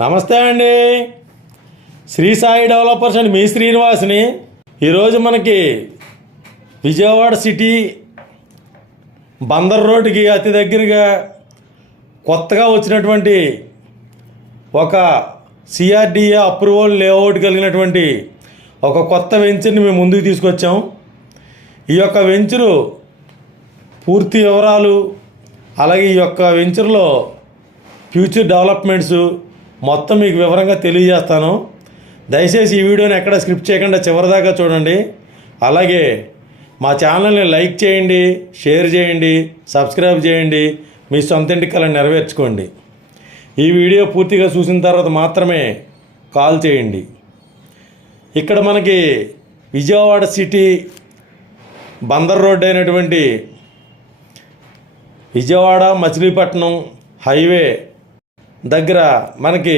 నమస్తే అండి. Shri Sai developers and మీ శ్రీనివాస్ని. ఈరోజు మనకి విజయవాడ సిటీ బందర్ రోడ్డుకి అతి దగ్గరగా కొత్తగా వచ్చినటువంటి ఒక సిఆర్డిఏ అప్రూవల్ లేఅవుట్ కలిగినటువంటి ఒక కొత్త వెంచర్ని మేము ముందుకు తీసుకొచ్చాం. ఈ యొక్క వెంచరు పూర్తి వివరాలు, అలాగే ఈ యొక్క వెంచర్లో ఫ్యూచర్ డెవలప్మెంట్స్ మొత్తం మీకు వివరంగా తెలియజేస్తాను. దయచేసి ఈ వీడియోని ఎక్కడ స్క్రిప్ట్ చేయకుండా చివరిదాకా చూడండి. అలాగే మా ఛానల్ని లైక్ చేయండి, షేర్ చేయండి, సబ్స్క్రైబ్ చేయండి. మీ సొంత ఇంటి కలను నెరవేర్చుకోండి. ఈ వీడియో పూర్తిగా చూసిన తర్వాత మాత్రమే కాల్ చేయండి. ఇక్కడ మనకి విజయవాడ సిటీ బందర్ రోడ్ అయినటువంటి విజయవాడ మచిలీపట్నం హైవే దగ్గర మనకి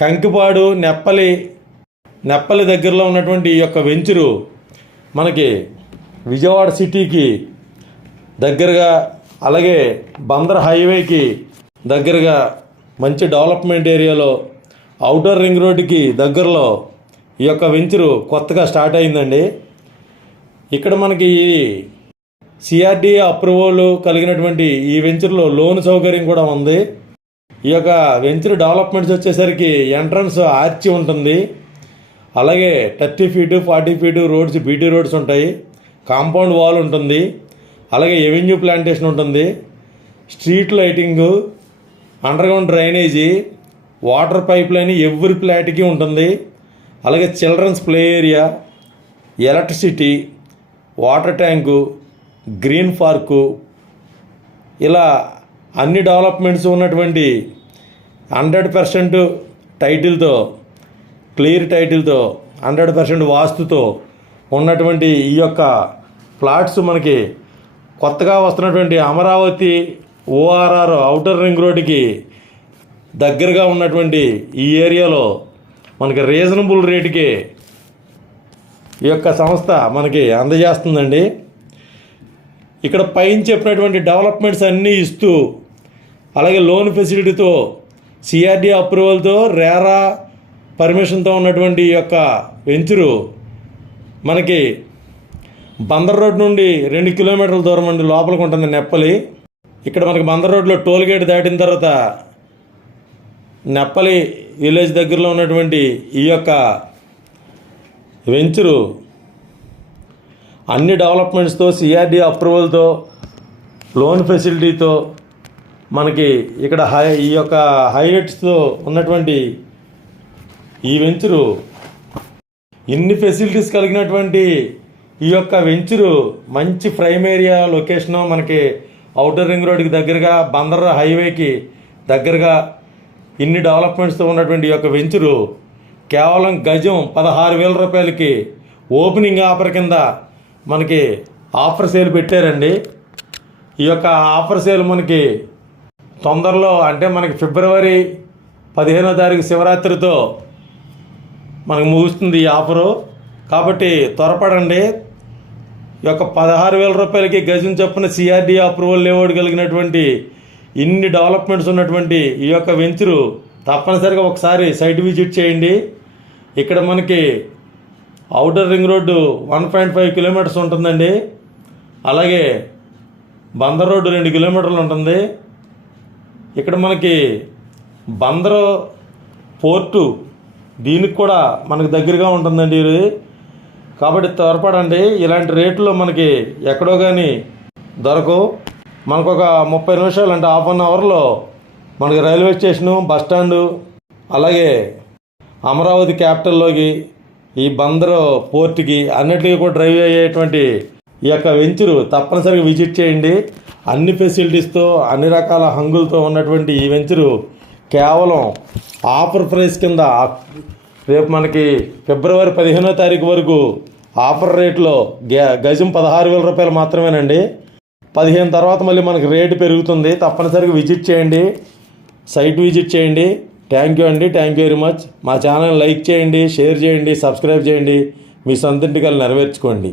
కంకిపాడు నెప్పలి దగ్గరలో ఉన్నటువంటి ఈ యొక్క వెంచరు మనకి విజయవాడ సిటీకి దగ్గరగా, అలాగే బందర్ హైవేకి దగ్గరగా మంచి డెవలప్మెంట్ ఏరియాలో ఔటర్ రింగ్ రోడ్డుకి దగ్గరలో ఈ యొక్క వెంచరు కొత్తగా స్టార్ట్ అయిందండి. ఇక్కడ మనకి సిఆర్డిఏ అప్రూవల్ కలిగినటువంటి ఈ వెంచర్లో లోన్ సౌకర్యం కూడా ఉంది. ఈ యొక్క వెంచర్ డెవలప్మెంట్స్ వచ్చేసరికి ఎంట్రన్స్ ఆర్చి ఉంటుంది, అలాగే 30 feet 40 feet roads BT roads ఉంటాయి, కాంపౌండ్ వాల్ ఉంటుంది, అలాగే ఎవెన్యూ ప్లాంటేషన్ ఉంటుంది, street lighting, underground drainage, water pipe line every ఫ్లాట్కి ఉంటుంది, అలాగే children's play area, electricity, water tank, green park, ఇలా అన్ని డెవలప్మెంట్స్ ఉన్నటువంటి 100% టైటిల్తో, క్లియర్ టైటిల్తో, 100% వాస్తుతో ఉన్నటువంటి ఈ యొక్క ఫ్లాట్స్ మనకి కొత్తగా వస్తున్నటువంటి అమరావతి ORR ఔటర్ రింగ్ రోడ్డుకి దగ్గరగా ఉన్నటువంటి ఈ ఏరియాలో మనకి రీజనబుల్ రేటుకి ఈ యొక్క సంస్థ మనకి అందజేస్తుందండి. ఇక్కడ పైన చెప్పినటువంటి డెవలప్మెంట్స్ అన్నీ ఇస్తూ, అలాగే లోన్ ఫెసిలిటీతో, సిఆర్డీ అప్రూవల్తో, రేరా పర్మిషన్తో ఉన్నటువంటి ఈ యొక్క వెంచరు మనకి బందర్ రోడ్ నుండి 2 kilometers దూరం నుండి లోపలికి ఉంటుంది నెప్పలి. ఇక్కడ మనకి బందర్ రోడ్లో టోల్ గేట్ దాటిన తర్వాత నెప్పలి విలేజ్ దగ్గరలో ఉన్నటువంటి ఈ యొక్క వెంచరు అన్ని డెవలప్మెంట్స్తో, సిఆర్డీ అప్రూవల్తో, లోన్ ఫెసిలిటీతో మనకి ఇక్కడ ఈ యొక్క హైలైట్స్తో ఉన్నటువంటి ఈ వెంచరు, ఇన్ని ఫెసిలిటీస్ కలిగినటువంటి ఈ యొక్క వెంచరు మంచి ప్రైమ్ ఏరియా లొకేషను, మనకి ఔటర్ రింగ్ రోడ్కి దగ్గరగా, బందర్ హైవేకి దగ్గరగా ఇన్ని డెవలప్మెంట్స్తో ఉన్నటువంటి ఈ యొక్క వెంచరు కేవలం గజం 16,000 రూపాయలకి ఓపెనింగ్ ఆఫర్ కింద మనకి ఆఫర్ సేల్ పెట్టారండి. ఈ యొక్క ఆఫర్ సేల్ మనకి తొందరలో, అంటే మనకి ఫిబ్రవరి 15వ తారీఖు శివరాత్రితో మనకు ముగుస్తుంది ఈ ఆఫరు. కాబట్టి త్వరపడండి. ఈ యొక్క 16,000 రూపాయలకి గజం చొప్పున సిఆర్డీ అప్రూవల్ లేఅవుట్ కలిగినటువంటి ఇన్ని డెవలప్మెంట్స్ ఉన్నటువంటి ఈ యొక్క వెంచరు తప్పనిసరిగా ఒకసారి సైట్ విజిట్ చేయండి. ఇక్కడ మనకి ఔటర్ రింగ్ రోడ్డు 1.5 kilometers ఉంటుందండి, అలాగే బందర్ రోడ్డు 2 kilometers ఉంటుంది. ఇక్కడ మనకి బందర్ పోర్టు దీనికి కూడా మనకు దగ్గరగా ఉంటుందండి ఇది. కాబట్టి త్వరపడండి. ఇలాంటి రేట్లో మనకి ఎక్కడో కానీ దొరకవు. మనకు ఒక 30 నిమిషాలు అంటే ½ an hourలో మనకి రైల్వే స్టేషను, బస్టాండు, అలాగే అమరావతి క్యాపిటల్లోకి, ఈ బందర్ పోర్టుకి అన్నిటికీ కూడా డ్రైవ్ అయ్యేటువంటి ఈ యొక్క వెంచరు తప్పనిసరిగా విజిట్ చేయండి. అన్ని ఫెసిలిటీస్తో, అన్ని రకాల హంగులతో ఉన్నటువంటి ఈ వెంచరు కేవలం ఆఫర్ ప్రైస్ కింద రేపు మనకి ఫిబ్రవరి 15వ తారీఖు వరకు ఆఫర్ రేట్లో గజం 16,000 రూపాయలు మాత్రమేనండి. 15 తర్వాత మళ్ళీ మనకి రేటు పెరుగుతుంది. తప్పనిసరిగా విజిట్ చేయండి, సైట్ విజిట్ చేయండి. థ్యాంక్ యూ అండి. Thank you very much. మా ఛానల్ లైక్ చేయండి, షేర్ చేయండి, సబ్స్క్రైబ్ చేయండి. మీ సొంత ఇంటికలు నెరవేర్చుకోండి.